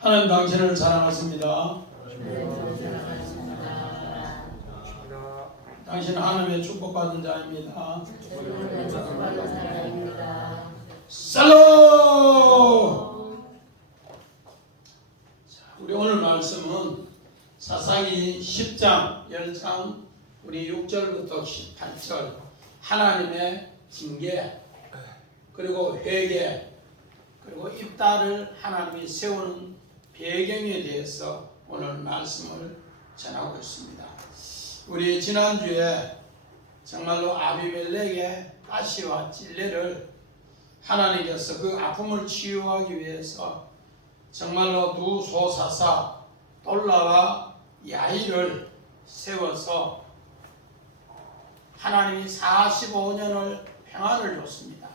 하나님 당신을 사랑하십니다. 당신은 하나님의 축복받은 자입니다. 살롬! 우리 오늘 말씀은 사사기 10장, 10장 우리 6절부터 18절 하나님의 징계 그리고 회개 그리고 입다를 하나님이 세우는 배경에 대해서 오늘 말씀을 전하고 있습니다. 우리 지난주에 정말로 아비멜렉의 가시와 찔레를 하나님께서 그 아픔을 치유하기 위해서 정말로 두 소사사 돌라와 야히를 세워서 하나님이 45년을 평안을 줬습니다.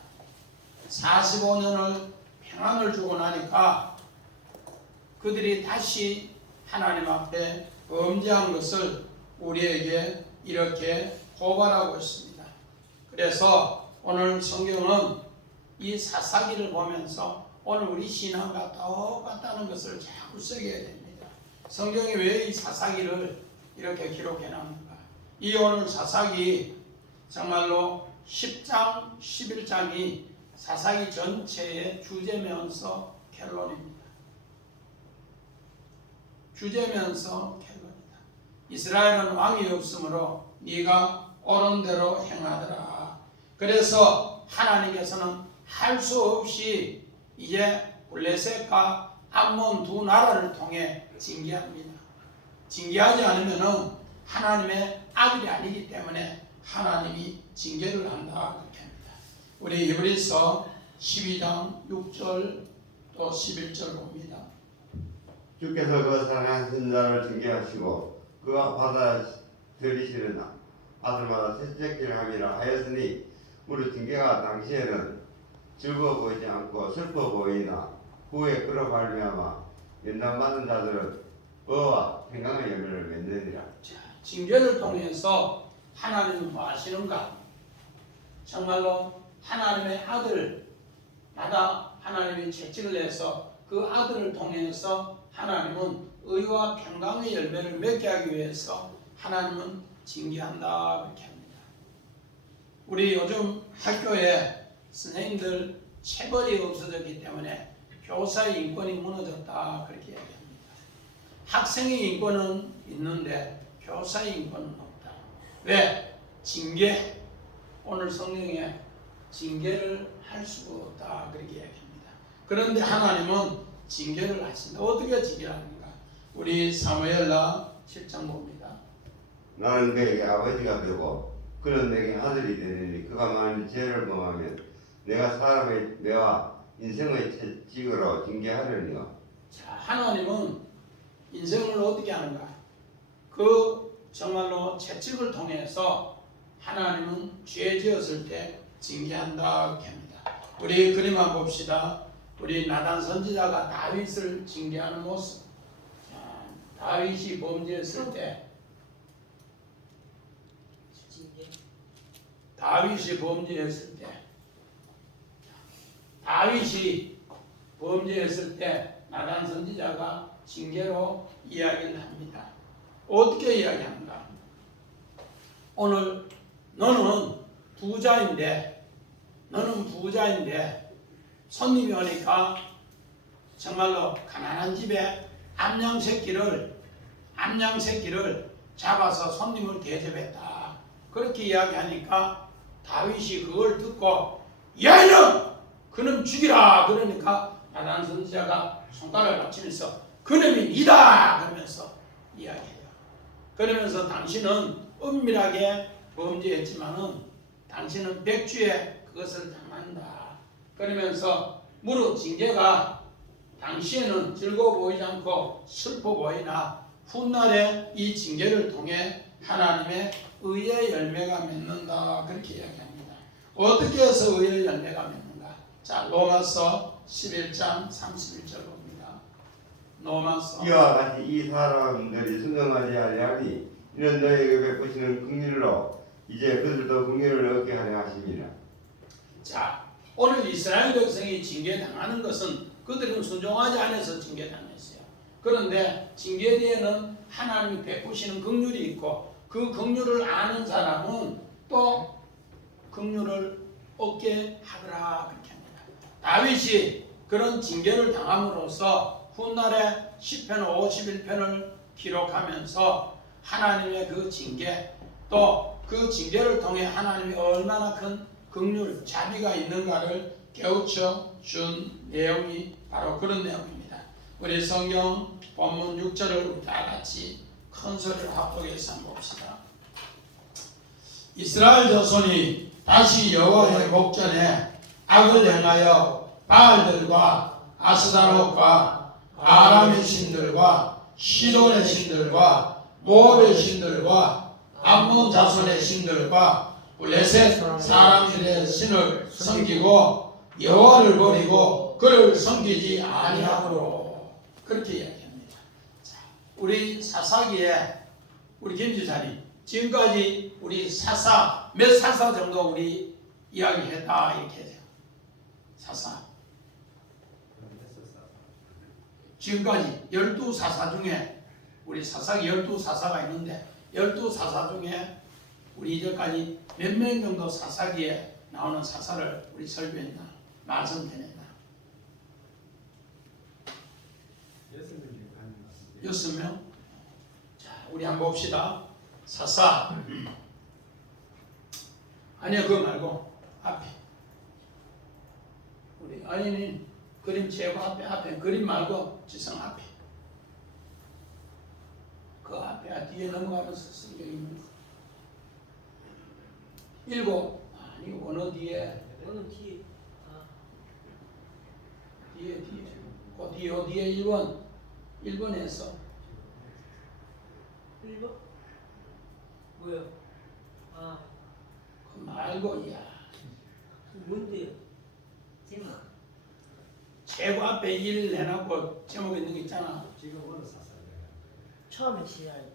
45년을 평안을 주고 나니까 그들이 다시 하나님 앞에 범죄한 것을 우리에게 이렇게 고발하고 있습니다. 그래서 오늘 성경은 이 사사기를 보면서 오늘 우리 신앙과 똑같다는 것을 자꾸 새겨야 됩니다. 성경이 왜 이 사사기를 이렇게 기록해 놨는가? 이 오늘 사사기 정말로 10장, 11장이 사사기 전체의 주제면서 결론입니다. 주제면서 결론이다. 이스라엘은 왕이 없으므로 네가 옳은 대로 행하더라. 그래서 하나님께서는 할 수 없이 이제 블레셋과 암몬 두 나라를 통해 징계합니다. 징계하지 않으면 하나님의 아들이 아니기 때문에 하나님이 징계를 한다 그렇게 합니다. 우리 히브리서 12장 6절 또 11절 봅니다. 주께서 그 사랑하신 자를 징계하시고 그가 받아들이시는 아들마다 채찍질 함이라 하였으니 우리 징계가 당시에는 즐거워 보이지 않고 슬퍼 보이나 후에 그로 말미암아 연단받은 자들은 의와 평강의 열매를 맺느니라. 징계를 통해서 하나님은 뭐 하시는가? 정말로 하나님의 아들마다 하나님이 채찍을 해서 그 아들을 통해서 하나님은 의와 평강의 열매를 맺게 하기 위해서 하나님은 징계한다 그렇게 합니다. 우리 요즘 학교에 선생님들 체벌이 없어졌기 때문에 교사의 인권이 무너졌다 그렇게 이야기합니다. 학생의 인권은 있는데 교사의 인권은 없다. 왜? 징계. 오늘 성경에 징계를 할 수가 없다 그렇게 이야기합니다. 그런데 하나님은 징계를 하신다. 어떻게 징계합니까? 우리 사무엘라 7장 봅니다. 나는 그에게 아버지가 되고 그는 내게 아들이 되느니 그가 만일 죄를 범하면 내가 사람의 뇌와 인생의 채찍으로 징계하려니와. 자, 하나님은 인생을 어떻게 하는가? 그 정말로 채찍을 통해서 하나님은 죄 지었을 때 징계한다 이렇게 합니다. 우리 그림 한번 봅시다. 우리 나단 선지자가 다윗을 징계하는 모습. 자, 다윗이 범죄했을 때 다윗이 범죄했을 때 나단 선지자가 징계로 이야기를 합니다. 어떻게 이야기합니까? 오늘 너는 부자인데 손님이 오니까 정말로 가난한 집에 암양 새끼를 잡아서 손님을 대접했다. 그렇게 이야기하니까 다윗이 그걸 듣고 야 이놈! 그놈 죽이라! 그러니까 나단 선지자가 손가락을 받치면서 그놈이 니다! 그러면서 이야기해요. 그러면서 당신은 은밀하게 범죄했지만은 당신은 백주에 그것을 당한다. 그러면서 무릇 징계가 당시에는 즐거워 보이지 않고 슬퍼 보이나 훗날에 이 징계를 통해 하나님의 의의 열매가 맺는다. 그렇게 이야기합니다. 어떻게 해서 의의 열매가 맺는가? 자, 로마서 11장 31절 봅니다. 로마서 이와 같이 이 사람들이 순종하지 아니하니 이는 너희에게 베푸시는 긍휼로 이제 그들도 긍휼을 얻게 하려 하심이라. 자, 오늘 이스라엘 백성이 징계당하는 것은 그들은 순종하지 않아서 징계당했어요. 그런데 징계 뒤에는 하나님이 베푸시는 긍휼이 있고 그 긍휼을 아는 사람은 또 긍휼을 얻게 하더라 그렇게 합니다. 다윗이 그런 징계를 당함으로써 훗날에 시편 51편을 기록하면서 하나님의 그 징계 또 그 징계를 통해 하나님이 얼마나 큰 긍휼 자비가 있는가를 깨우쳐 준 내용이 바로 그런 내용입니다. 우리 성경 본문 6절을 다 같이 큰 소리로 합독해서 한번 봅시다. 이스라엘 자손이 다시 여호와의 목전에 악을 행하여 바알들과 아스다롯과 아람의 신들과 시돈의 신들과 모압의 신들과 암몬 자손의 신들과 블레셋 사람들의 신을 섬기고 여호와를 버리고 그를 섬기지 아니하므로 그렇게 이야기합니다. 자, 우리 사사기에 우리 김지사님 지금까지 우리 사사 몇 사사 정도 우리 이야기했다 이렇게 해요. 사사 지금까지 12사사 중에 우리 사사기 12사사가 있는데 12사사 중에 우리 이제까지 몇 명 정도 사사기에 나오는 사사를 우리 설교했나 말씀드렸나 6명? 자 우리 한번 봅시다. 사사 아니요 그거 말고 앞에 우리 아니는 그림 최고 앞에 그림 말고 지성 앞에 그 앞에 뒤에 넘어가면서 성경이 있는 거 7 아니 어느 뒤에 뒤에 그 뒤에 1번에서 1번? 뭐야? 아, 그 말고 야 뭔데요? 제목. 최고 앞에 1 해놓고 제목 있는 거 있잖아. 처음에 시작할 때.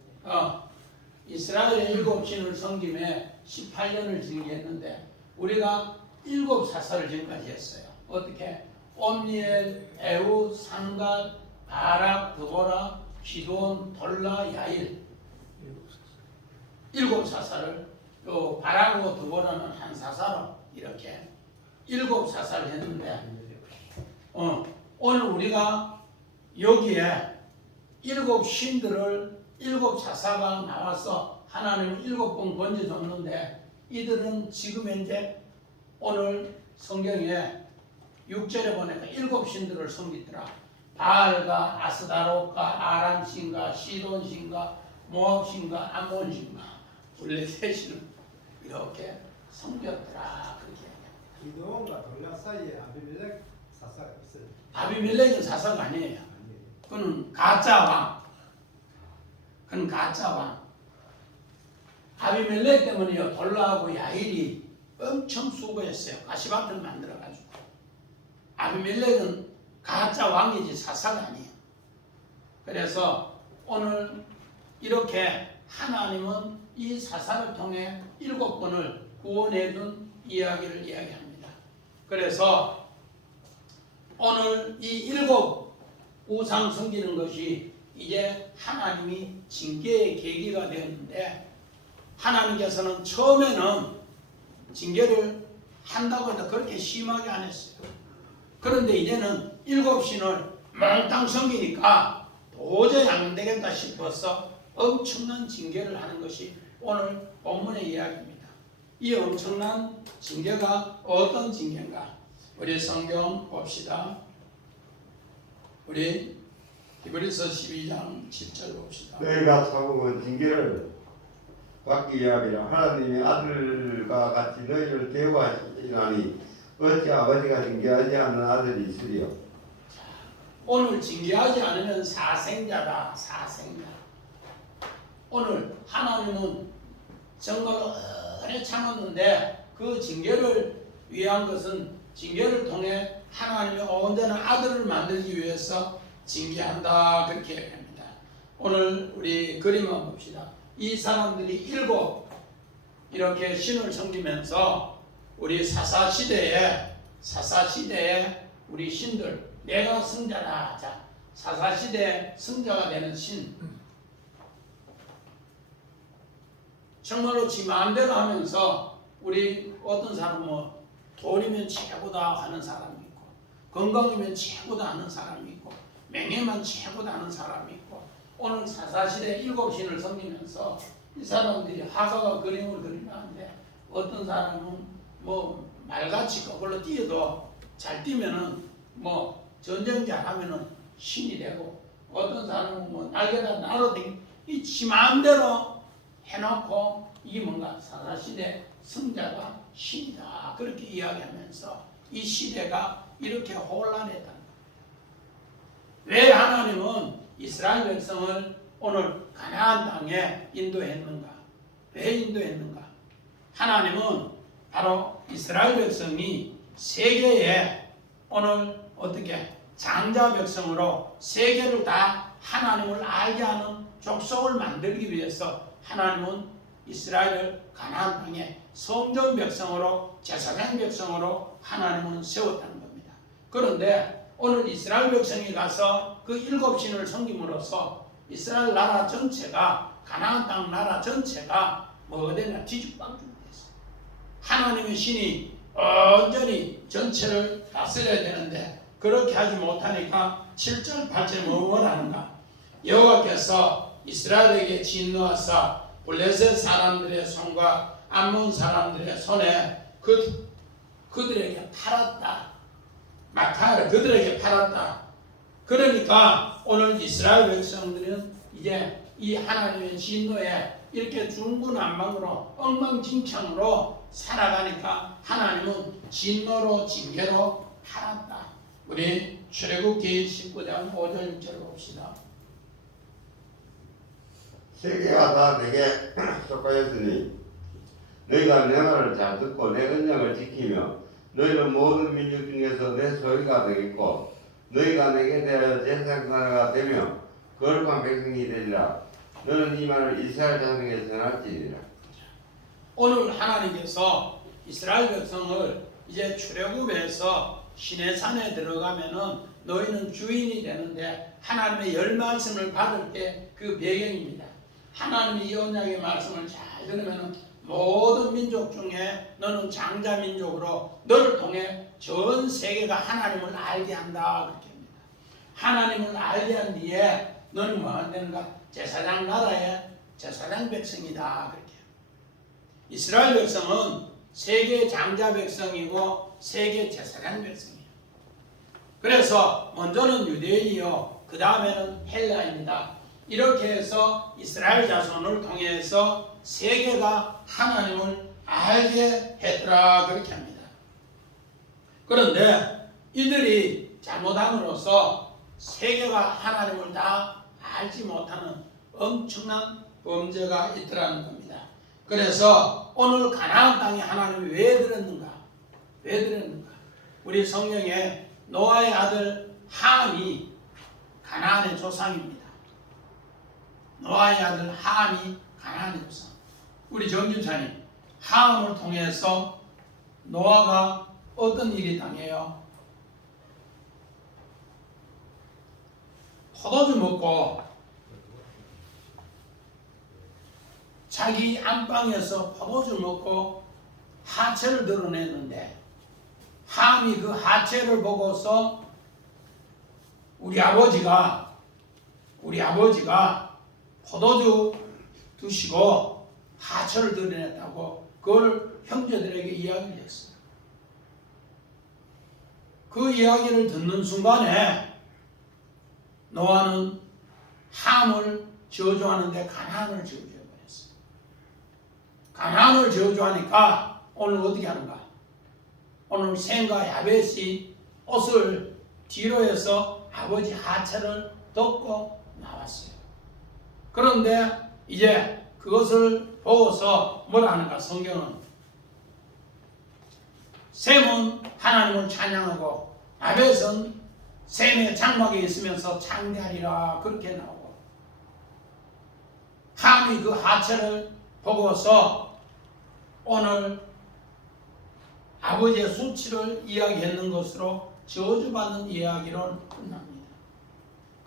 이스라엘의 7신을 섬김에 18년을 징계했는데 우리가 7사사를 지금까지 했어요. 어떻게? 옴니엘, 에우, 상갈, 바락, 드보라, 기돈, 돌라, 야일 7사사를 또 바락하고 드보라는 한 사사로 이렇게 7사사를 했는데 오늘 우리가 여기에 7 신들을 7사사가 나와서 하나님을 7번 건져줬는데 이들은 지금 현재 오늘 성경에 6절에 보니까 7 신들을 섬기더라. 바알과 아스다롯과 아람 신과 시돈 신과 모압 신과 암몬 신과 블레셋 신을 이렇게 섬겼더라. 그렇게 얘기합니다. 기도원과 돌라 사이에 아비멜렉 사사가 있어요. 아비멜렉은 사사가 아니에요. 그는 가짜 왕. 그는 가짜 왕. 아비멜렉 때문에요. 돌라하고 야일이 엄청 수고했어요. 가시밭을 만들어가지고. 아비멜렉은 가짜 왕이지 사사가 아니에요. 그래서 오늘 이렇게 하나님은 이 사사를 통해 7번을 구원해준 이야기를 이야기합니다. 그래서 오늘 이 7 우상 섬기는 것이 이제 하나님이 징계의 계기가 되었는데 하나님께서는 처음에는 징계를 한다고 해도 그렇게 심하게 안 했어요. 그런데 이제는 7신을 몽땅 섬기니까 도저히 안 되겠다 싶어서 엄청난 징계를 하는 것이 오늘 본문의 이야기입니다. 이 엄청난 징계가 어떤 징계인가? 우리 성경 봅시다. 우리 히브리서 12장 10절 봅시다. 너희가 참으면 징계를 받기 위함이라 하나님의 아들과 같이 너희를 대우하시나니 어찌 아버지가 징계하지 않는 아들이 있으리요. 오늘 징계하지 않으면 사생자다. 사생자. 오늘 하나님은 정말 오래 참았는데 그 징계를 위한 것은 징계를 통해 하나님의 온전한 아들을 만들기 위해서 징계한다. 그렇게 얘기합니다. 오늘 우리 그림 한번 봅시다. 이 사람들이 7 이렇게 신을 섬기면서 우리 사사시대에 우리 신들 내가 승자다. 자, 사사시대 승자가 되는 신. 정말로 지 마음대로 하면서 우리 어떤 사람은 뭐 돈이면 최고다 하는 사람이 있고 건강이면 최고다 하는 사람이 있고 명예만 최고다 하는 사람이 있고 오늘 사사시대 일곱 신을 섬기면서 이 사람들이 화가가 그림을 그리는데 어떤 사람은 뭐 말같이 거꾸로 뛰어도 잘 뛰면은 뭐 전쟁 잘하면은 신이 되고 어떤 사람은 뭐 날개가 날아다니고 이 지 마음대로 해놓고 이게 뭔가 사사시대 승자가 신이다 그렇게 이야기하면서 이 시대가 이렇게 혼란했다는 거예요. 왜 하나님은 이스라엘 백성을 오늘 가나안 땅에 인도했는가? 왜 인도했는가? 하나님은 바로 이스라엘 백성이 세계에 오늘 어떻게 장자 백성으로 세계를 다 하나님을 알게 하는 족속을 만들기 위해서 하나님은 이스라엘을 가나안 땅에 성전 백성으로 제사장 백성으로 하나님은 세웠다는 겁니다. 그런데 오늘 이스라엘 백성이 가서 그 일곱 신을 섬김으로써 이스라엘 나라 전체가 가나안 땅 나라 전체가 뭐가 되냐 뒤죽박죽이 됐어요. 하나님의 신이 온전히 전체를 다스려야 되는데 그렇게 하지 못하니까 7절 8절 뭐라는가? 여호와께서 이스라엘에게 진노하사 블레셋 사람들의 손과 암몬 사람들의 손에 그들에게 팔았다. 마카를 그들에게 팔았다. 그러니까 오늘 이스라엘 백성들은 이제 이 하나님의 진노에 이렇게 중구난방으로 엉망진창으로 살아가니까 하나님은 진노로 징계로 팔았다. 우리 출애굽기 19장 5절 6절 봅시다. 세계가 다 내게 속하였으니 너희가 내 말을 잘 듣고 내 언약을 지키며 너희는 모든 민족 중에서 내 소유가 되겠고 너희가 내게 대하여 제사장나라가 되며 거룩한 백성이 되리라. 너는 이 말을 이스라엘 자손에게 전할지니라. 오늘 하나님께서 이스라엘 백성을 이제 출애굽에서 시내산에 들어가면은 너희는 주인이 되는데 하나님의 열 말씀을 받을 때 그 배경입니다. 하나님의 이 언약의 말씀을 잘 들으면은 모든 민족 중에 너는 장자 민족으로 너를 통해 전 세계가 하나님을 알게 한다 그렇게 합니다. 하나님을 알게 한 뒤에 너는 뭐 한다는가? 제사장 나라의 제사장 백성이다 그렇게. 이스라엘 백성은 세계 장자 백성이고 세계 제사장 백성이에요. 그래서 먼저는 유대인이요, 그 다음에는 헬라입니다. 이렇게 해서 이스라엘 자손을 통해서 세계가 하나님을 알게 했더라 그렇게 합니다. 그런데 이들이 잘못함으로써 세계가 하나님을 다 알지 못하는 엄청난 범죄가 있더라는 겁니다. 그래서 오늘 가나안 땅에 하나님이 왜 들었는가? 왜 들었는가? 우리 성경에 노아의 아들 함이 가나안의 조상입니다. 노아의 아들 함이 가나안의 조상. 우리 정진찬이 함을 통해서 노아가 어떤 일이 당해요? 포도주 먹고 자기 안방에서 포도주 먹고 하체를 드러냈는데 함이 그 하체를 보고서 우리 아버지가 포도주 드시고 하체를 드러냈다고 그걸 형제들에게 이야기를 했어요. 그 이야기를 듣는 순간에 노아는 함을 저주하는데 가나안을 저주해버렸어요. 가나안을 저주하니까 오늘 어떻게 하는가? 오늘 셈과 야벳이 옷을 뒤로 해서 아버지 하체를 덮고 나왔어요. 그런데 이제 그것을 보고서 뭐라 하는가? 성경은 셈은 하나님을 찬양하고 야벳은 셈의 장막에 있으면서 창대하리라 그렇게 나오고, 함이 그 하체를 보고서 오늘 아버지의 수치를 이야기했는 것으로 저주받는 이야기로 끝납니다.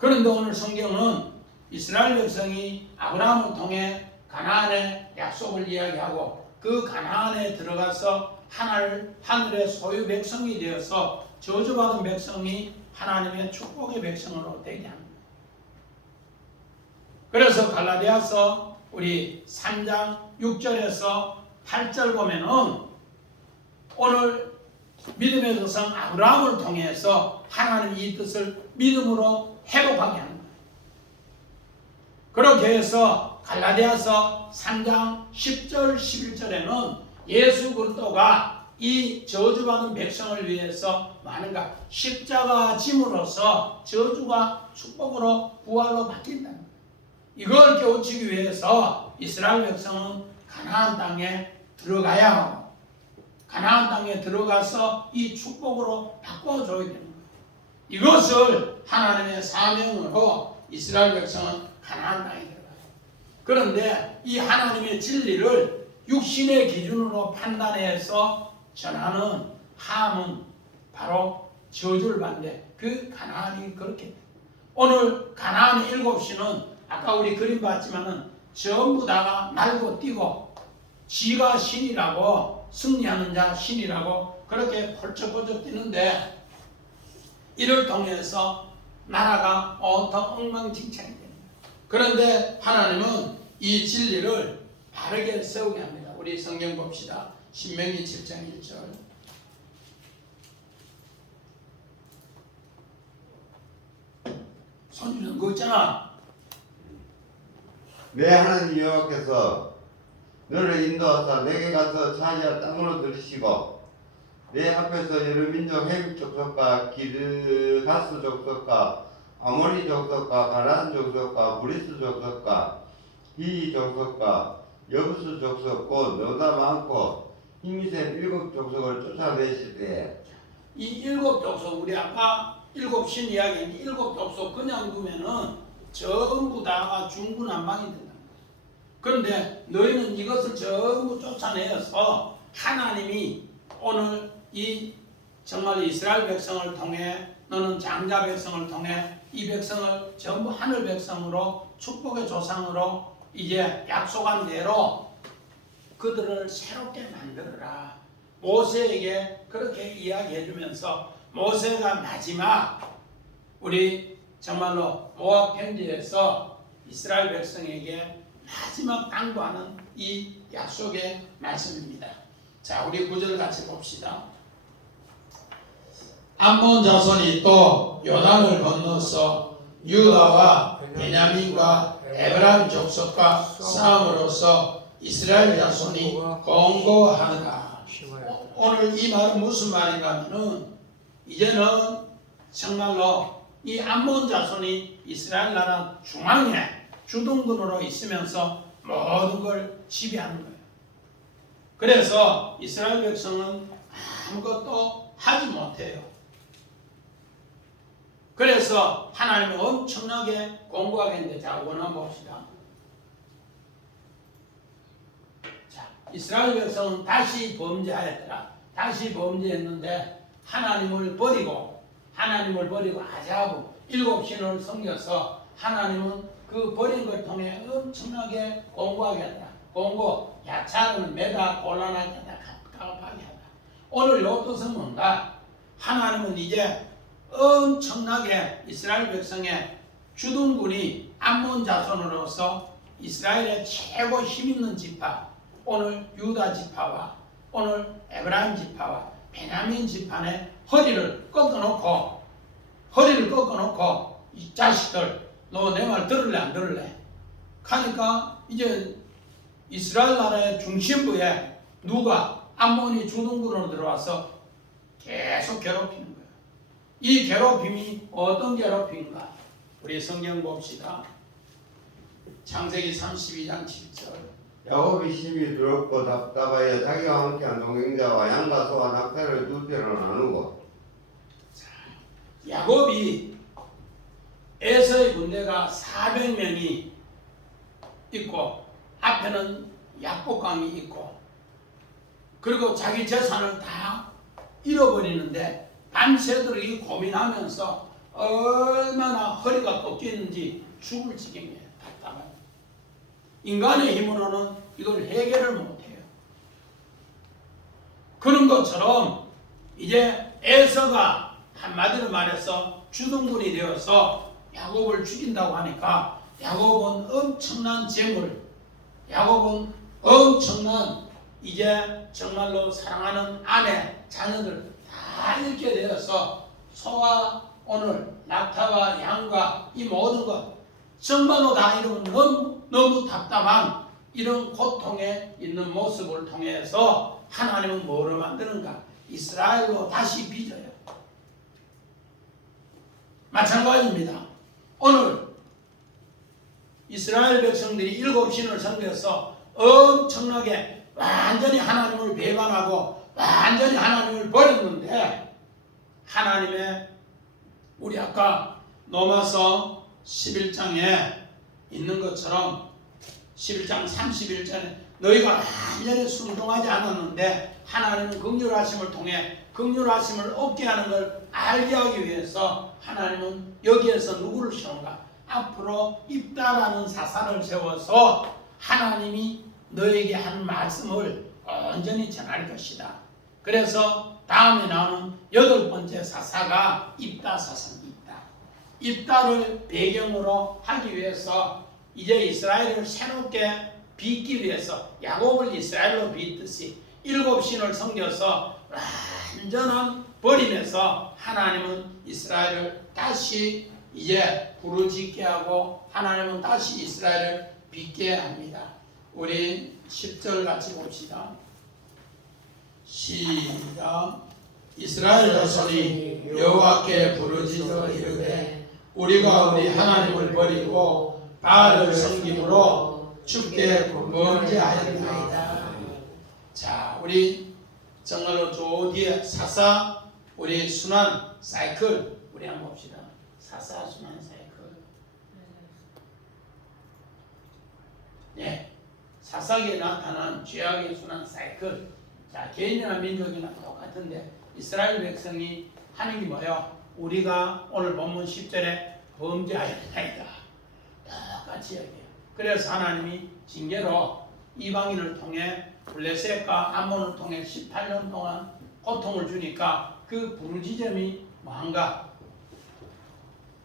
그런데 오늘 성경은 이스라엘 백성이 아브라함을 통해 가나안의 약속을 이야기하고 그 가나안에 들어가서 하늘의 소유 백성이 되어서 저주받은 백성이 하나님의 축복의 백성으로 되게 합니다. 그래서 갈라디아서 우리 3장 6절에서 8절 보면은 오늘 믿음의 조상 아브라함을 통해서 하나님 이 뜻을 믿음으로 회복하게 하는 거예요. 그렇게 해서 갈라디아서 3장 10절 11절에는 예수 그리스도가 이 저주받은 백성을 위해서 많은가 십자가 짐으로써 저주가 축복으로 부활로 바뀐다는 거예요. 이걸 깨우치기 위해서 이스라엘 백성은 가나안 땅에 들어가야 하고 가나안 땅에 들어가서 이 축복으로 바꿔줘야 되는 거예요. 이것을 하나님의 사명으로 이스라엘 백성은 가나안 땅에 들어가요. 그런데 이 하나님의 진리를 육신의 기준으로 판단해서 전하는 함은 바로 저주를 받는데 그 가나안이 그렇게 돼요. 오늘 가나안의 7시는 아까 우리 그림 봤지만은 전부 다가 날고 뛰고 지가 신이라고 승리하는 자 신이라고 그렇게 펄쩍펄쩍 뛰는데 이를 통해서 나라가 온통 엉망진창이 됩니다. 그런데 하나님은 이 진리를 바르게 세우게 합니다. 우리 성경 봅시다. 신명기 7장 1절. 손주는 그거 있잖아. 내 하나님 여호와께서 너를 인도하사 내게 가서 차지할 땅으로 들이시고 내 앞에서 여러 민족 햄 족속과 기르가스 족속과 아모리 족속과 가나안 족속과 브리스 족속과 히 족속과 여부스 족속 곧 너보다 많고 힘이 센 7족속을 쫓아내실 때에 이 7족속 우리 아까 7신 이야기했는데 7족속 그냥 두면은 전부 다가 중구난방이 된다. 그런데 너희는 이것을 전부 쫓아내어서 하나님이 오늘 이 정말 이스라엘 백성을 통해 너는 장자 백성을 통해 이 백성을 전부 하늘 백성으로 축복의 조상으로 이제 약속한 대로 그들을 새롭게 만들어라. 모세에게 그렇게 이야기해 주면서 모세가 마지막 우리 정말로 모압 편지에서 이스라엘 백성에게 마지막 당부하는 이 약속의 말씀입니다. 자, 우리 9절 같이 봅시다. 암몬 자손이 또 요단을 건너서 유다와 베냐민과 에브라임 족속과 싸움으로써 이스라엘 자손이 공고하는가. 오늘 이 말은 무슨 말인가 하면은 이제는 정말로 이 암몬 자손이 이스라엘 나라 중앙에 주동근으로 있으면서 모든 걸 지배하는 거예요. 그래서 이스라엘 백성은 아무것도 하지 못해요. 그래서 하나님은 엄청나게 공부하겠는데 자, 원한 봅시다. 자, 이스라엘 백성은 다시 범죄하였더라. 다시 범죄했는데 하나님을 버리고 아자부 7신을 섬겨서 하나님은 그 버린 걸 통해 엄청나게 공부하게 하더라. 공고, 야차는 매다 곤란하게 하다 갑갑하게 하다. 오늘 요 뜻은 뭔가? 하나님은 이제 엄청나게 이스라엘 백성의 주둔군이 암몬 자손으로서 이스라엘의 최고 힘있는 지파, 오늘 유다 지파와 오늘 에브라임 지파와 베냐민 지파의 허리를 꺾어놓고 이 자식들 너 내 말 들을래 안 들을래? 하니까 이제 이스라엘 나라의 중심부에 누가 암몬이 주둔군으로 들어와서 계속 괴롭히는 거예요. 이 괴롭힘이 어떤 괴롭힘인가? 우리 성경 봅시다. 창세기 32장 7절. 야곱이 심히 두렵고 답답하여 자기와 함께한 동행자와 양과 소와 낙타를 2편으로 나누고 야곱이 에서의 군대가 400명이 있고 앞에는 약복강이 있고 그리고 자기 재산을 다 잃어버리는데 밤새도록 고민하면서 얼마나 허리가 꺾이는지 죽을 지경이에요. 답답해요. 인간의 힘으로는 이걸 해결을 못해요. 그런 것처럼 이제 에서가 한마디로 말해서 주동분이 되어서 야곱을 죽인다고 하니까 야곱은 엄청난 재물, 야곱은 엄청난 이제 정말로 사랑하는 아내, 자녀들 다 잃게 되어서 소와 오늘 낙타와 양과 이 모든 것 정말로 다 잃으면 너무 답답한 이런 고통에 있는 모습을 통해서 하나님은 뭐를 만드는가? 이스라엘로 다시 빚어요. 마찬가지입니다. 오늘 이스라엘 백성들이 7신을 섬겨서 엄청나게 완전히 하나님을 배반하고 완전히 하나님을 버렸는데 하나님의 우리 아까 로마서 11장에 있는 것처럼 11장 31절에 너희가 완전히 순종하지 않았는데 하나님은 긍휼하심을 통해 긍휼하심을 얻게 하는 걸 알게 하기 위해서 하나님은 여기에서 누구를 세운가? 앞으로 입다라는 사사를 세워서 하나님이 너에게 한 말씀을 온전히 전할 것이다. 그래서 다음에 나오는 8번째 사사가 입다 사사입니다. 입다를 배경으로 하기 위해서 이제 이스라엘을 새롭게 빚기 위해서 야곱을 이스라엘로 빚듯이 7신을 섬겨서 완전한 버림에서 하나님은 이스라엘을 다시 이제 부르짖게 하고 하나님은 다시 이스라엘을 빚게 합니다. 우리 10절 같이 봅시다. 시작. 이스라엘 자손이 여호와께 부르짖어 이르되 우리가 우리 하나님을 버리고 바알을 섬김으로 주께 범죄하였나이다. 자, 우리 정말로 저 뒤에 사사 우리 순환 사이클 우리 한번 봅시다. 사사 순환 사이클. 네, 사사기에 나타난 죄악의 순환 사이클. 자, 개인이나 민족이나 똑같은데 이스라엘 백성이 하는 게 뭐예요? 우리가 오늘 본문 10절에 범죄하였나이다. 똑같이 얘기해요. 그래서 하나님이 징계로 이방인을 통해 블레셋과 암몬을 통해 18년 동안 고통을 주니까 그 부르짖음이 뭐한가?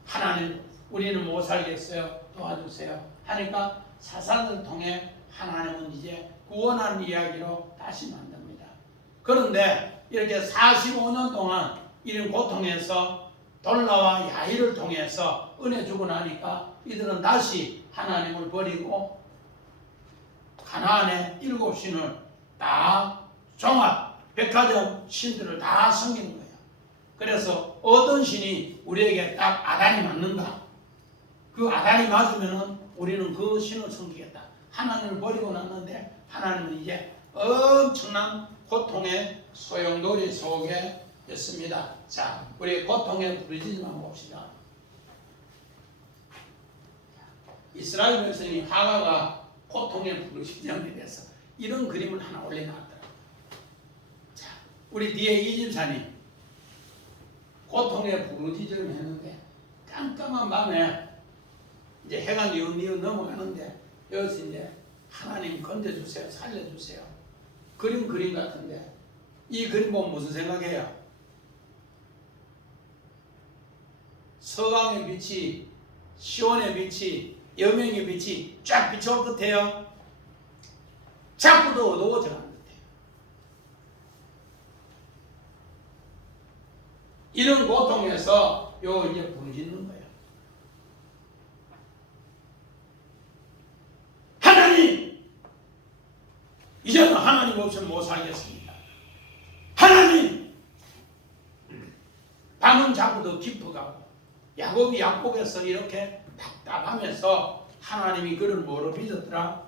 하나님 우리는 못 살겠어요. 도와주세요. 하니까 사사를 통해 하나님은 이제 구원하는 이야기로 다시 만듭니다. 그런데 이렇게 45년 동안 이런 고통에서 돌라와 야일을 통해서 은혜 주고 나니까 이들은 다시 하나님을 버리고 가나안의 7신을 다 종합 백화점 신들을 다 섬기는 거예요. 그래서 어떤 신이 우리에게 딱 아단이 맞는가? 그 아단이 맞으면은 우리는 그 신을 섬기겠다. 하나님을 버리고 났는데 하나님은 이제 엄청난 고통의 소용돌이 속에 있습니다. 자, 우리 고통의 부르짖음만 봅시다. 이스라엘 백성이 하가가 고통의 부르짖음에 대해서 이런 그림을 하나 올려놨더라고요. 자, 우리 뒤에 이집사님 고통의 부르짖음을 했는데 깜깜한 밤에 이제 해가 뉘엿뉘엿 넘어가는데 여기서 이제 하나님 건져주세요, 살려주세요. 그림 같은데 이 그림 보면 무슨 생각해요? 서강의 빛이, 시온의 빛이, 여명의 빛이 쫙 비춰올 것 같아요. 자꾸도 어두워져 가는 것 같아요. 이런 고통에서 요 이제 부르짖는 거예요. 하나님! 이제는 하나님 없이는 못 살겠습니다. 하나님! 밤은 자꾸 더 깊어가고 야곱이 약복에서 이렇게 답답하면서 하나님이 그를 뭐로 빚었더라?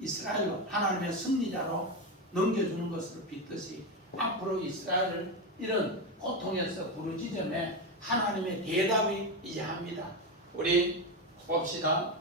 이스라엘로 하나님의 승리자로 넘겨주는 것을 빚듯이 앞으로 이스라엘을 이런 고통에서 부르짖음에 하나님의 대답이 이제 합니다. 우리 봅시다.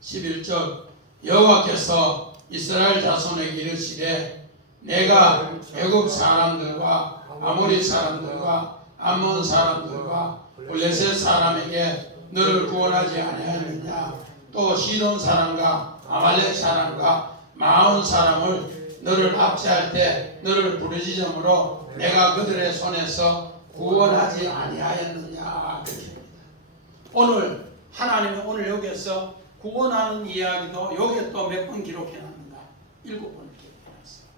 11절 여호와께서 이스라엘 자손에게 이르시되 내가 애굽 사람들과 아모리 사람들과 암몬 사람들과 블레셋 사람에게 너를 구원하지 아니하였느냐? 또 시돈 사람과 아말렉 사람과 마온 사람을 너를 압제할 때 너를 부르짖음으로 내가 그들의 손에서 구원하지 아니하였느냐? 오늘 하나님은 오늘 여기에서 구원하는 이야기도 여기에 또 몇 번 기록해놨는가? 7번을 기록해놨어요.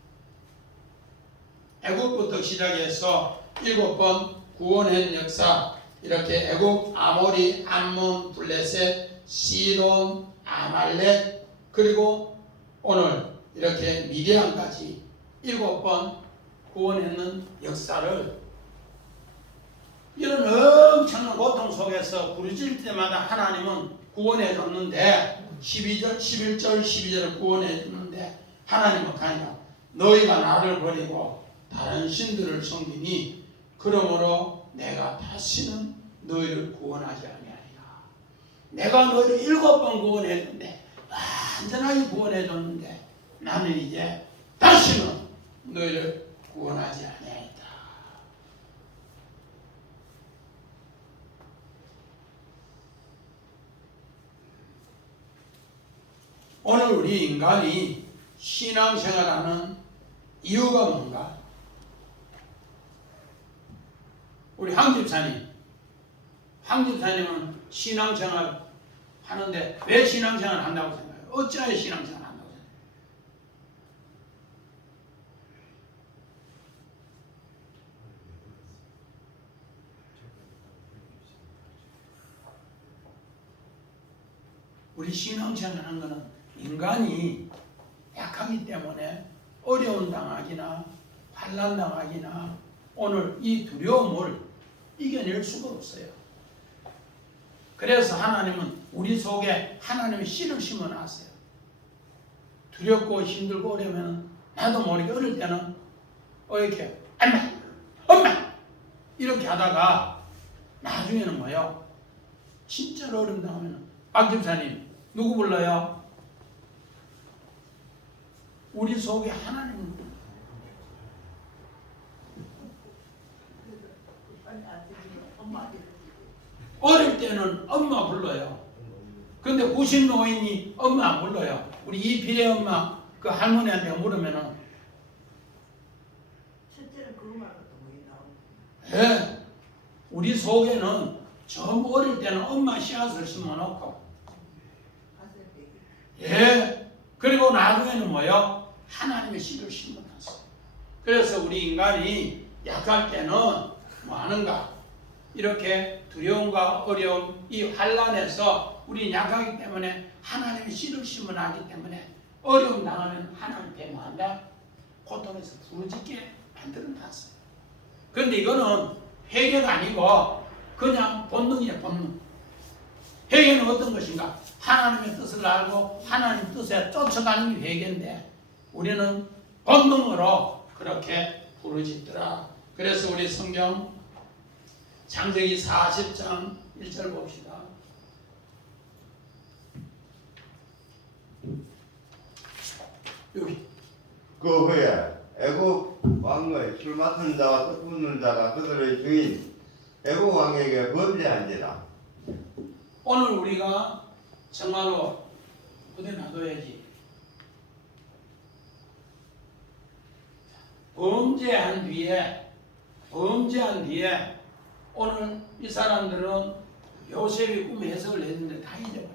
애국부터 시작해서 7번 구원한 역사, 이렇게 애국, 아모리, 암몬, 블레셋, 시돈, 아말렉, 그리고 오늘 이렇게 미디안까지 7번 구원했는 역사를, 이런 엄청난 고통 속에서 부르짖을 때마다 하나님은 구원해 줬는데 12절, 11절, 12절을 구원해 줬는데 하나님은 가니까 너희가 나를 버리고 다른 신들을 섬기니 그러므로 내가 다시는 너희를 구원하지 아니하리라. 내가 너희를 7번 구원해 줬는데, 완전하게 구원해 줬는데 나는 이제 다시는 너희를 구원하지 아니하리라. 오늘 우리 인간이 신앙생활하는 이유가 뭔가? 우리 황 집사님은 신앙생활 하는데 왜 신앙생활 한다고 생각해요? 어찌하여 신앙생활 한다고 생각해요? 우리 신앙생활 하는 것은 인간이 약하기 때문에 어려움 당하기나 환난 당하기나 오늘 이 두려움을 이겨낼 수가 없어요. 그래서 하나님은 우리 속에 하나님의 씨를 심어놨어요. 두렵고 힘들고 어려우면 나도 모르게 어릴 때는 이렇게 엄마 이렇게 하다가 나중에는 뭐요? 진짜로 어려움 당하면 박 집사님 누구 불러요? 우리 속에 하나님. 어릴 때는 엄마 불러요. 근데 90 노인이 엄마 안 불러요. 우리 이필의 엄마 그 할머니한테 물으면은 첫째는 그거 말고 또 뭐에 나오는 예, 우리 속에는 전부 어릴 때는 엄마 씨앗을 심어놓고 가슴에 빼기. 예, 그리고 나중에는 뭐요? 하나님의 씨를 심어놨어요. 그래서 우리 인간이 약할 때는 뭐 하는가? 이렇게 두려움과 어려움, 이 환난에서 우리 약하기 때문에 하나님의 씨를 심어놨기 때문에 어려움 당하면 하나님께 뭐 한다? 고통에서 부르짖게 만들어놨어요. 그런데 이거는 회개가 아니고 그냥 본능이에요, 본능. 회개는 어떤 것인가? 하나님의 뜻을 알고 하나님 뜻에 쫓아가는 게 회개인데 우리는 본능으로 그렇게 부르짖더라. 그래서 우리 성경 창세기 40장 1절 봅시다. 여기. 그 후에 애국 왕의 술 맡은 자와 떡 붓는 자가 그들의 주인 애국 왕에게 범죄한지라. 오늘 우리가 정말로 어디 놔둬야지. 범죄한 뒤에 오늘 이 사람들은 요셉이 꿈 해석을 했는데 다 잊어버려요.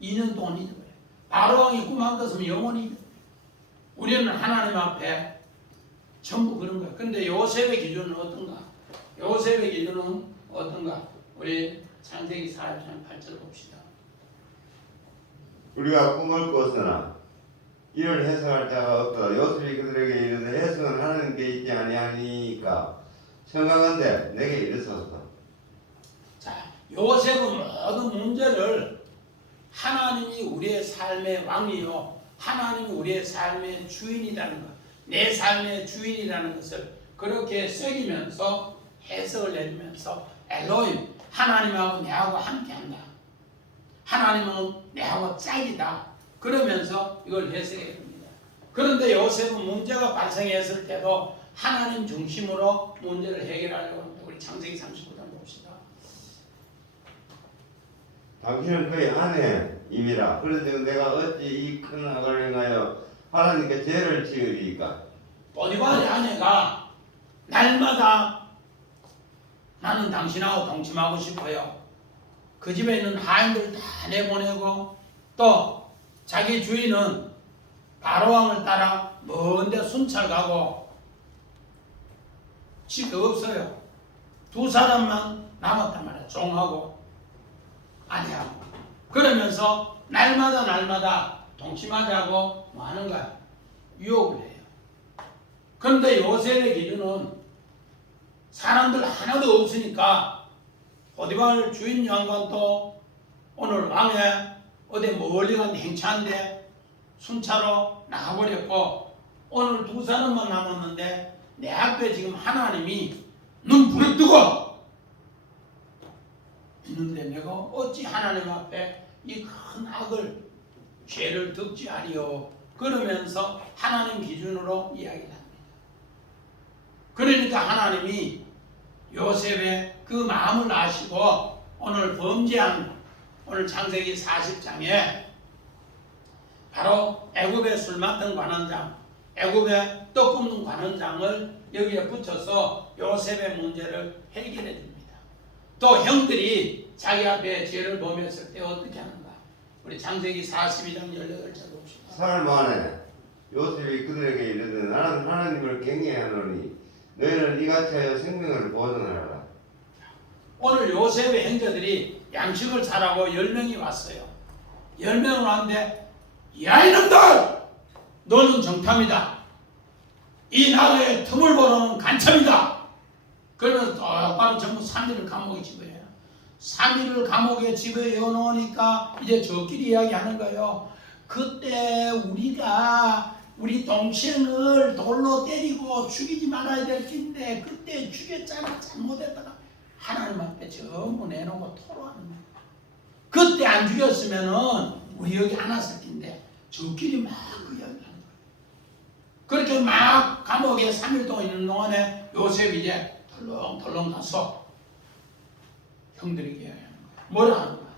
2년 동안 잊어버려요. 바로왕이 꿈 한 것은 영원히 잊어버려요. 우리는 하나님 앞에 전부 그런 거예요. 근데 요셉의 기준은 어떤가? 요셉의 기준은 어떤가? 우리 창세기 40장 8절 봅시다. 우리가 꿈을 꿨으나 이를 해석할 자가 없다. 요셉이 그들에게 이르되 해석은 하는 게 있지 아니하니까 생각한데 내게 이르소서. 자, 요셉은 모든 문제를 하나님이 우리의 삶의 왕이요, 하나님이 우리의 삶의 주인이라는 것, 내 삶의 주인이라는 것을 그렇게 새기면서 해석을 내리면서 엘로힘, 하나님하고 내하고 함께한다. 하나님은 내하고 짝이다. 그러면서 이걸 해석해 줍니다. 그런데 요셉은 문제가 발생했을 때도 하나님 중심으로 문제를 해결하려고 합니다. 우리 창세기 39장 봅시다. 당신은 그의 아내임이라. 그런데 내가 어찌 이 큰 악을 행하여 하나님께 죄를 지으리까? 보디발의 아내가 날마다 나는 당신하고 동침하고 싶어요. 그 집에 있는 하인들 다 내보내고 또 자기 주인은 바로왕을 따라 먼데 순찰 가고 집에 없어요. 두 사람만 남았단 말이야. 종하고 아내하고. 그러면서 날마다 동침하자고 뭐 하는 거야? 유혹을 해요. 그런데 요셉의 기준은 사람들 하나도 없으니까 보디발 주인 양반도 오늘 왕에 어디 멀리 간 행차인데 순차로 나가버렸고 오늘 두 사람만 남았는데 내 앞에 지금 하나님이 눈 부릅뜨고 있는데 내가 어찌 하나님 앞에 이 큰 악을 죄를 득지하리요. 그러면서 하나님 기준으로 이야기를 합니다. 그러니까 하나님이 요셉의 그 마음을 아시고 오늘 범죄한 오늘 창세기 40장에 바로 애굽의 술 맡은 관원장, 애굽의 떡 굽는 관원장을 여기에 붙여서 요셉의 문제를 해결해 줍니다. 또 형들이 자기 앞에 죄를 범했을 때 어떻게 하는가? 우리 창세기 42장 18절 봅시다. 사흘 만에 요셉이 그들에게 이르되 나는 하나님을 경외하노니 너희는 이같이 하여 생명을 보존하라. 오늘 요셉의 형제들이 양식을 사라고 10명이 왔어요. 10명 왔는데 야 이놈들! 너는 정탐이다. 이 나라의 틈을 보는 간첩이다. 그러면서 똑바로 전부 3일을 감옥에 집어요. 3일을 감옥에 집어넣어 놓으니까 이제 저끼리 이야기하는 거예요. 그때 우리 동생을 돌로 때리고 죽이지 말아야 될 텐데 그때 죽였잖아. 잘못했다가 하나님 앞에 전부 내놓고 토로하는 거예요. 그때 안 죽였으면은 우리 여기 안 왔을 텐데 저끼리 막 그 이야기하는 거예요. 그렇게 막 감옥에 3일 동안 있는 동안에 요셉이 이제 덜렁덜렁 가서 형들에게 이야기하는 거예요. 뭐라 하는 거야?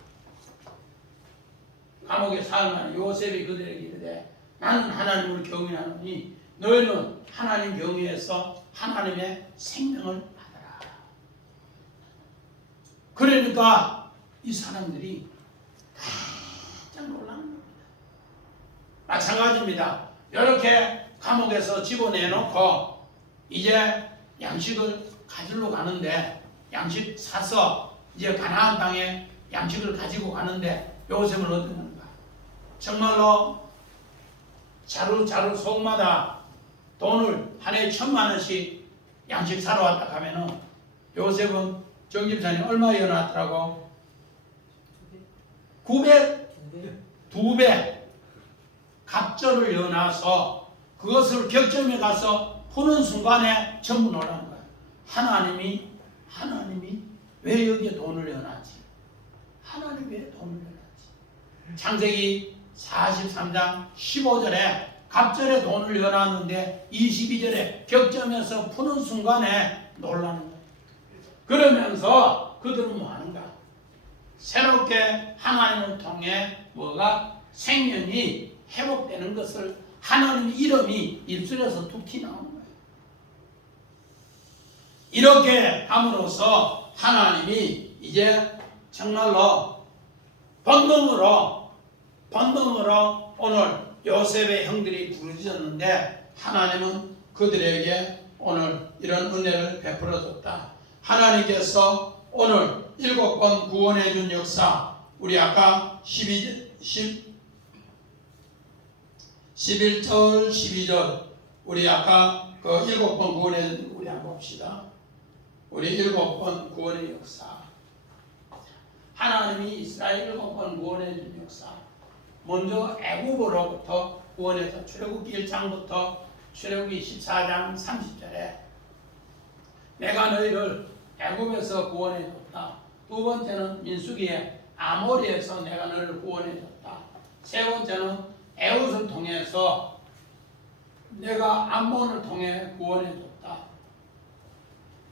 감옥에 사흘 만에 요셉이 그들에게 이르되 나는 하나님을 경외하노니 너희는 하나님 경외해서 하나님의 생명을 받아라. 그러니까 이 사람들이 깜짝 놀라는 겁니다. 마찬가지입니다. 이렇게 감옥에서 집어내놓고 이제 양식을 가지러 가는데 양식 사서 이제 가나안 땅에 양식을 가지고 가는데 요셉은 어떻게 하는가? 정말로 자루 속마다 돈을 한 해에 1,000,000원씩 양식 사러 왔다 하면은 요셉은 정집사님 얼마 이어놨더라고? 2배 갑절을 이어놔서 그것을 격점에 가서 푸는 순간에 전부 놀라는 거야. 하나님이 왜 여기에 돈을 이어놨지? 하나님이 왜 돈을 이어놨지? 창세기 43장 15절에 갑절에 돈을 이어놨는데 22절에 격점에서 푸는 순간에 놀라는 거야. 그러면서 그들은 뭐 하는가? 새롭게 하나님을 통해 뭐가 생명이 회복되는 것을 하나님의 이름이 입술에서 툭 튀어나오는 거예요. 이렇게 함으로써 하나님이 이제 정말로 본능으로 오늘 요셉의 형들이 부르짖었는데 하나님은 그들에게 오늘 이런 은혜를 베풀어 줬다. 하나님께서 오늘 7번 구원해 준 역사, 우리 아까 11절 12절 우리 아까 그 7번 구원해 준 우리 한번 봅시다. 우리 7번 구원의 역사. 하나님이 이스라엘 7번 구원해 준 역사. 먼저 애굽으로부터 구원해서 출애굽기 1장부터 출애굽기 14장 30절에 내가 너희를 애굽에서 구원해 줬다. 두 번째는 민수기에 아모리에서 내가 너희를 구원해 줬다. 세 번째는 에웃을 통해서 내가 암몬을 통해 구원해 줬다.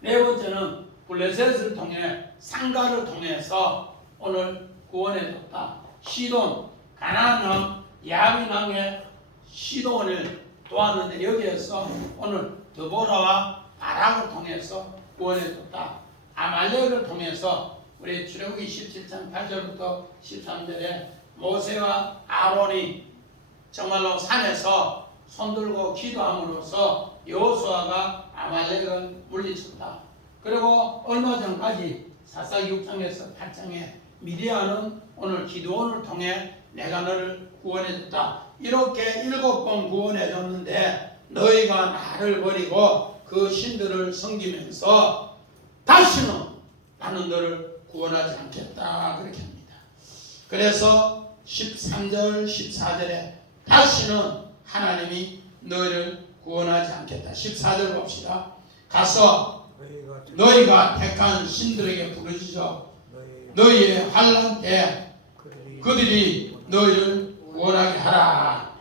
네 번째는 블레셋을 통해 상가를 통해서 오늘 구원해 줬다. 시돈, 가나안 왕 야빈 왕의 시돈을 도왔는데 여기에서 오늘 드보라와 바락을 통해서 구원해 줬다. 아말렉을 통해서 우리 출애굽기 17장 8절부터 13절에 모세와 아론이 정말로 산에서 손들고 기도함으로써 여호수아가 아말렉을 물리쳤다. 그리고 얼마 전까지 사사기 6장에서 8장에 미디안은 오늘 기도원을 통해 내가 너를 구원해줬다. 이렇게 7번 구원해줬는데 너희가 나를 버리고 그 신들을 섬기면서 다시는 나는 너를 구원하지 않겠다. 그렇게 합니다. 그래서 13절 14절에 다시는 하나님이 너희를 구원하지 않겠다. 14절 봅시다. 가서 너희가 택한 신들에게 부르짖어 너희의 환난 때 그들이 너희를 구원하게 하라.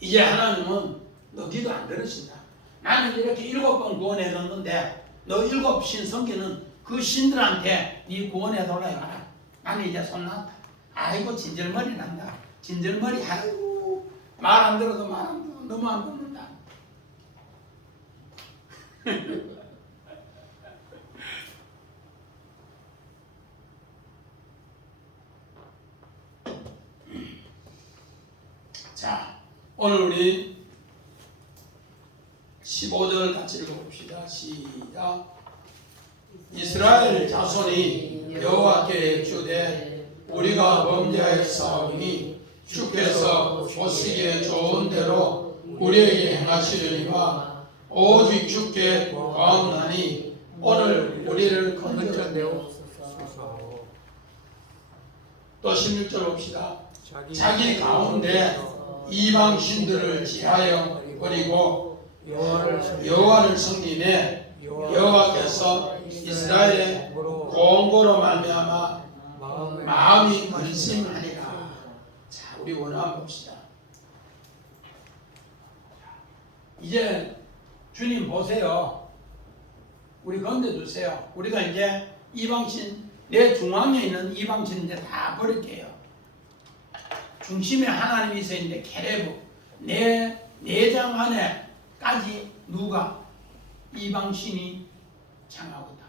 이제 하나님은 너 기도 안 들으신다. 나는 이렇게 7번 구원해줬는데 너 7신 섬기는 그 신들한테 네 구원해달라 해봐라. 나는 이제 손 놨다. 아이고 진절머리 난다. 진절머리 아이고 말 안 들어도 말 안 들어. 너무 안 듣는다. 자, 오늘 우리 15절 같이 읽어봅시다. 시작. 이스라엘 자손이 여호와께 여쭈되 우리가 범죄하였사오니 주께서 보시기에 좋은 대로 우리에게 행하시려니와 오직 주께 구하옵나니 오늘 우리를 건져내옵소서. 또 16절 봅시다. 자기 가운데 이방 신들을 지하여 버리고 여호와를 섬기매 여호와께서 이스라엘의 공고로 말미암아 마음이 근심하니라. 자, 우리 원함 봅시다. 이제 주님 보세요. 우리 건져주세요. 우리가 이제 이방신, 내 중앙에 있는 이방신 이제 다 버릴게요. 중심에 하나님이 있어 있는데 케레브, 내 내장 안에까지 누가 이방신이 장하고다.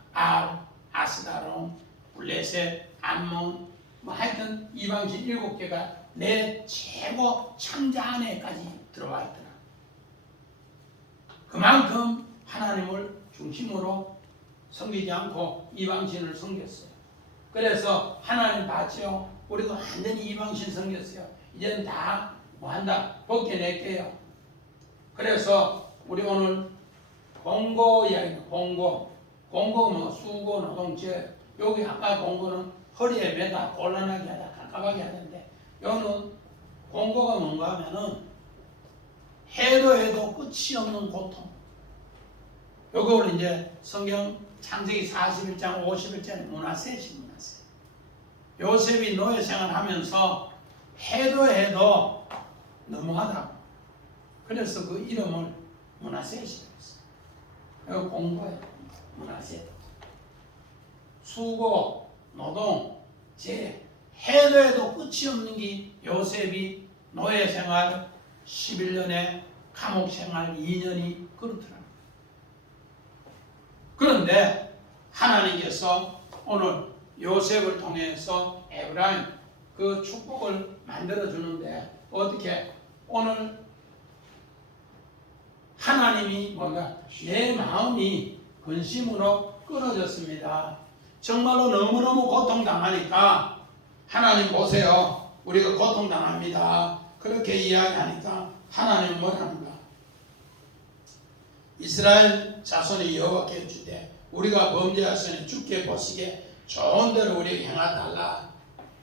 아스다롬, 블레셋, 암몬, 뭐 하여튼 이방신 7개가 내 최고 창자 안에까지 들어와 있더라. 그만큼 하나님을 중심으로 섬기지 않고 이방신을 섬겼어요. 그래서 하나님 봤죠. 우리가 완전히 이방신 섬겼어요. 이제는 다 뭐한다? 벗겨낼게요. 그래서 우리 오늘 공고 이야기는 공고 뭐 수고 노동체. 여기 아까 공고는 허리에 매다 곤란하게 하다 깝깝하게 하는데 여기는 공고가 뭔가 하면은 해도 끝이 없는 고통. 요거를 이제 성경 창세기 41장 51절에 문하세시 문하세. 요셉이 노예 생활하면서 해도 너무하다. 그래서 그 이름을 문하세시라고 했어요. 이거 공부해요. 문하세. 수고, 노동, 재. 해도 끝이 없는 게 요셉이 노예 생활 11년에 감옥 생활 2년이 그렇더라고요. 그런데 하나님께서 오늘 요셉을 통해서 에브라임 그 축복을 만들어 주는데 어떻게 오늘 하나님이 뭔가 내 마음이 근심으로 끊어졌습니다. 정말로 너무너무 고통당하니까 하나님 보세요. 우리가 고통당합니다. 그렇게 이야기하니까 하나님은 뭐랍니까? 이스라엘 자손이 여호와께 주되 우리가 범죄하였으니 주께 보시기에 좋은 대로 우리에게 행하달라.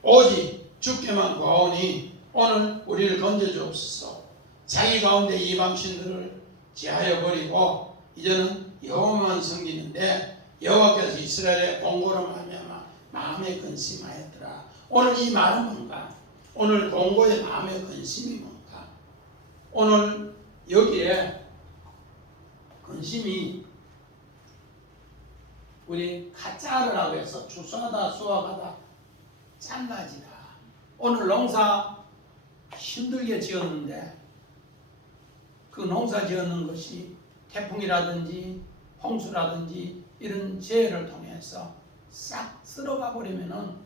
오직 주께만 구하오니 오늘 우리를 건져주옵소서. 자기 가운데 이방신들을 제하여 버리고 이제는 여호와만 섬기는데 여호와께서 이스라엘의 공고로 말미암아 마음에 근심하였더라. 오늘 이 말은 뭔가? 오늘 공고의 마음의 근심이 뭔가? 오늘 여기에 근심이 우리 가짜르라고 해서 주워다 수확하다 잘라지다. 오늘 농사 힘들게 지었는데 그 농사 지었는 것이 태풍이라든지 홍수라든지 이런 재해를 통해서 싹 쓸어가 버리면은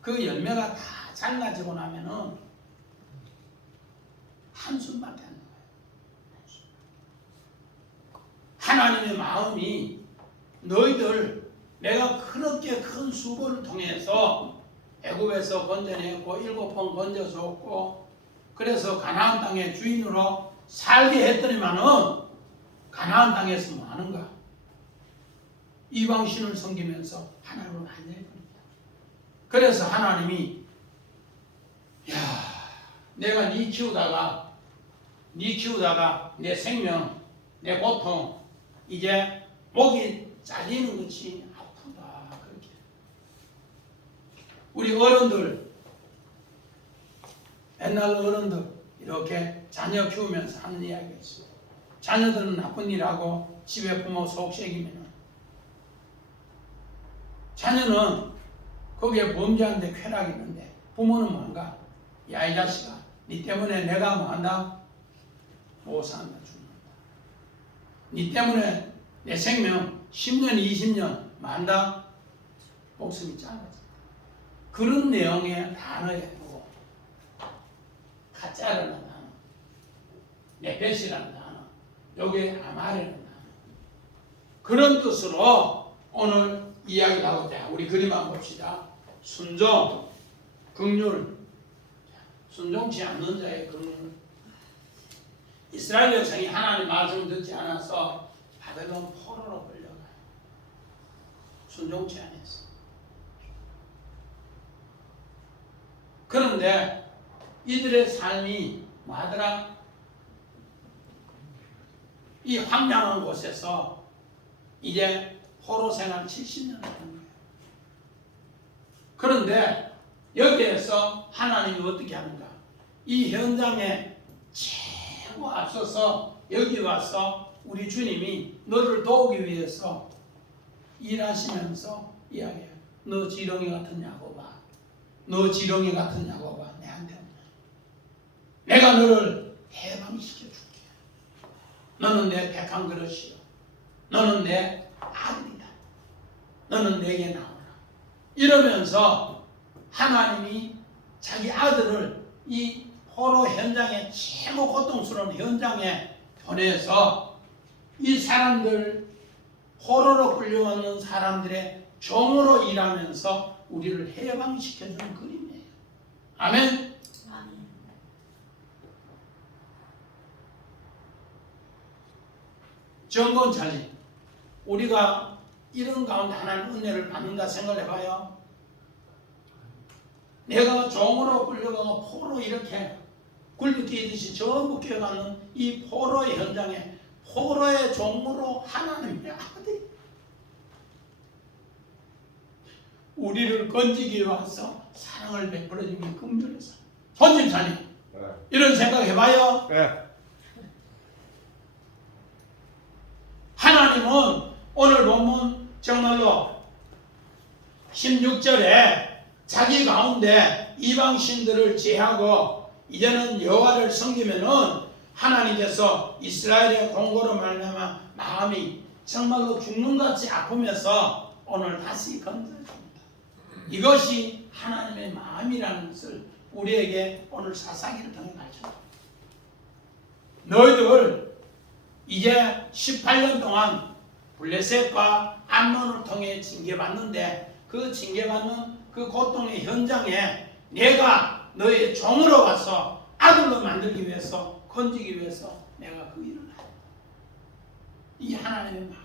그 열매가 다 잘라지고 나면은 한숨밖에 안 나와요. 하나님의 마음이 너희들 내가 그렇게 큰 수고를 통해서 애굽에서 건져냈고 7번 건져줬고 그래서 가나안 땅의 주인으로 살게 했더니만은 가나안 땅에서 뭐 하는가? 이방신을 섬기면서 하나님을 완전히 버립니다. 그래서 하나님이 야 내가 네 키우다가 내 생명 내 고통 이제 목이 잘리는 것이 아프다 그렇게. 우리 어른들 옛날 어른들 이렇게 자녀 키우면서 하는 이야기가 있어요. 자녀들은 나쁜 일하고 집에 부모 속색이면 자녀는 거기에 범죄하는데 쾌락이 있는데 부모는 뭔가 야 이 자식아 니 때문에 내가 뭐한다? 못 산다 죽는다. 니 때문에 내 생명 10년 20년 만다 목숨이 짧아진다. 그런 내용의 단어예요. 가짜라는 단어, 네펫이라는 단어, 여기에 아말이라는 단어. 그런 뜻으로 오늘 이야기를 하고자 우리 그림 한번 봅시다. 순종, 긍휼, 순종치 않는 자의 긍휼. 이스라엘 백성이 하나님 말씀을 듣지 않아서 바벨론 포로로 끌려가요. 순종치 않았어. 그런데 이들의 삶이 뭐하더라? 이 황량한 곳에서 이제 포로 생활 70년을 하는 거예요. 그런데 여기에서 하나님이 어떻게 하는가? 이 현장에 최고 앞서서 여기 와서 우리 주님이 너를 도우기 위해서 일하시면서 이야기해요. 너 지렁이 같은 야곱아, 너 지렁이 같은 야곱아, 내한테 오라. 내가 너를 해방시켜 줄게. 너는 내 택한 그릇이요. 너는 내 아들이다. 너는 내게 나오라. 이러면서 하나님이 자기 아들을 이 포로 현장에 최고 고통스러운 현장에 보내서 이 사람들 포로로 끌려왔는 사람들의 종으로 일하면서 우리를 해방시켜주는 그림이에요. 아멘. 정권차리 우리가 이런 가운데 하나님 은혜를 받는다 생각해봐요. 내가 종으로 끌려가고 포로 이렇게 굴리뛰듯이 전부 끼어가는 이 포로의 현장에 포로의 종으로 하나님의 아들이 우리를 건지기 위해 와서 사랑을 베풀어주는 긍휼해서 손님사님 이런 생각 해봐요. 하나님은 오늘 본문 정말로 16절에 자기 가운데 이방신들을 제하고 이제는 여호와를 섬기면은 하나님께서 이스라엘의 공고로 말미암아 마음이 정말로 죽는같이 아프면서 오늘 다시 건져줍니다. 이것이 하나님의 마음이라는 것을 우리에게 오늘 사사기를 통해 가르쳐줍니다. 너희들 이제 18년 동안 블레셋과 암몬을 통해 징계받는데 그 징계받는 그 고통의 현장에 내가 너의 종으로 와서 아들로 만들기 위해서 건지기 위해서 내가 그 일을 한다. 이 하나님의 마음.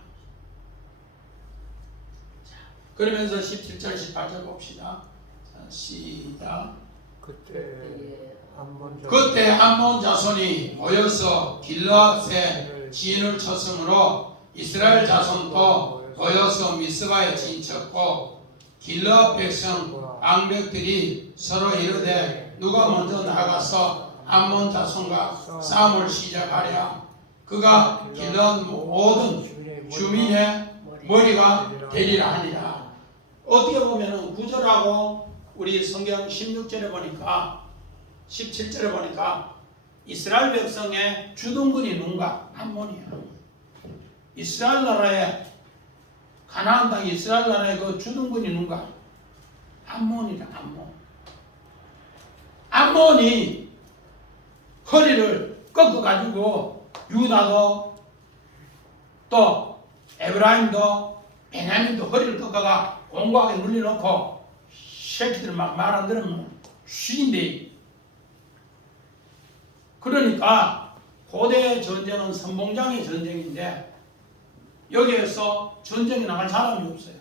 자, 그러면서 17절 18절 봅시다. 자, 시작. 그때 암몬 자손이 모여서 길르앗에 진을 쳤으므로 이스라엘 자손도 모여서 미스바에 진쳤고 길르앗 백성 앙벽들이 서로 이르되 누가 먼저 나가서 암몬 자손과 싸움을 시작하랴. 그가 길르앗 모든 주민의 머리가 되리라 하니라. 어떻게 보면은 9절하고 우리 성경 16절에 보니까 17절에 보니까 이스라엘 백성의 주둔군이 누군가? 암몬이야. 이스라엘 나라의 가나안 땅 이스라엘 나라의 그 주둔군이 누군가? 암몬이다. 암몬이 허리를 꺾어 가지고 유다도 또 에브라임도 베냐민도 허리를 꺾어가 공고하게 눌려놓고 새끼들 막 말 안 들으면 죽인대. 그러니까 고대 전쟁은 선봉장의 전쟁인데 여기에서 전쟁에 나갈 사람이 없어요.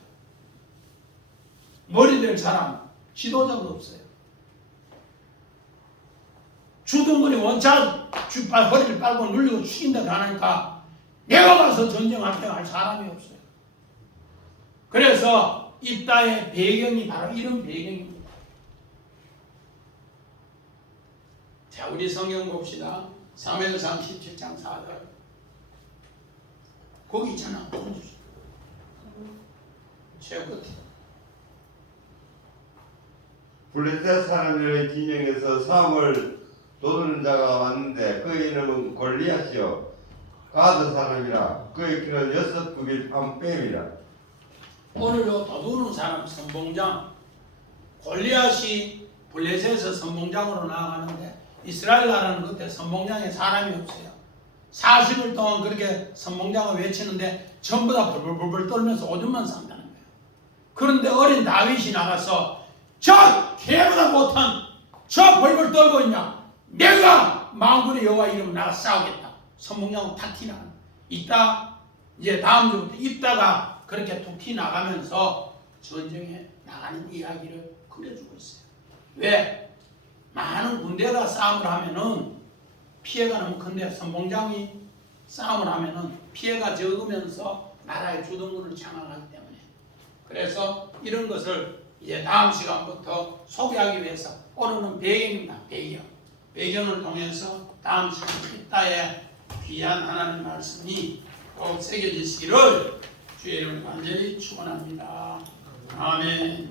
머리 될 사람, 지도자도 없어요. 주둔군이 원차 허리를 빨고 눌리고 죽인다고 하니까 내가 가서 전쟁할 때 할 사람이 없어요. 그래서 입다의 배경이 바로 이런 배경입니다. 자, 우리 성경 봅시다. 사무엘상 17장 4절. 거기 있잖아. 제일 끝에. 블레셋 사람들의 진영에서 싸움을 도두는 자가 왔는데 그의 이름은 골리앗이요 가드 사람이라 그의 키는 6규빗 한 뺨이라. 오늘도 도두는 사람 선봉장 골리앗이 블레셋에서 선봉장으로 나아가는데 이스라엘 나라는 그때 선봉장에 사람이 없어요. 40일 동안 그렇게 선봉장을 외치는데 전부 다 벌벌벌 떨면서 오줌만 싼다는 거예요. 그런데 어린 다윗이 나가서 저 개보다 못한 저 벌벌 떨고 있냐? 내가 만군의 여호와 이름 나가 싸우겠다. 선봉장은 탁 튀나가는 거예요. 이따 이제 다음 주부터 입다가 그렇게 툭 튀나가면서 전쟁에 나가는 이야기를 그려주고 있어요. 왜? 많은 군대가 싸움을 하면은 피해가 너무 큰데 선봉장이 싸움을 하면은 피해가 적으면서 나라의 주둔군을 장악하기 때문에 그래서 이런 것을 이제 다음 시간부터 소개하기 위해서 오늘은 배경입니다. 배경을 통해서 다음 시간 입다의 귀한 하나님 말씀이 꼭 새겨지시기를 주의 이름으로 간절히 축원합니다. 아멘.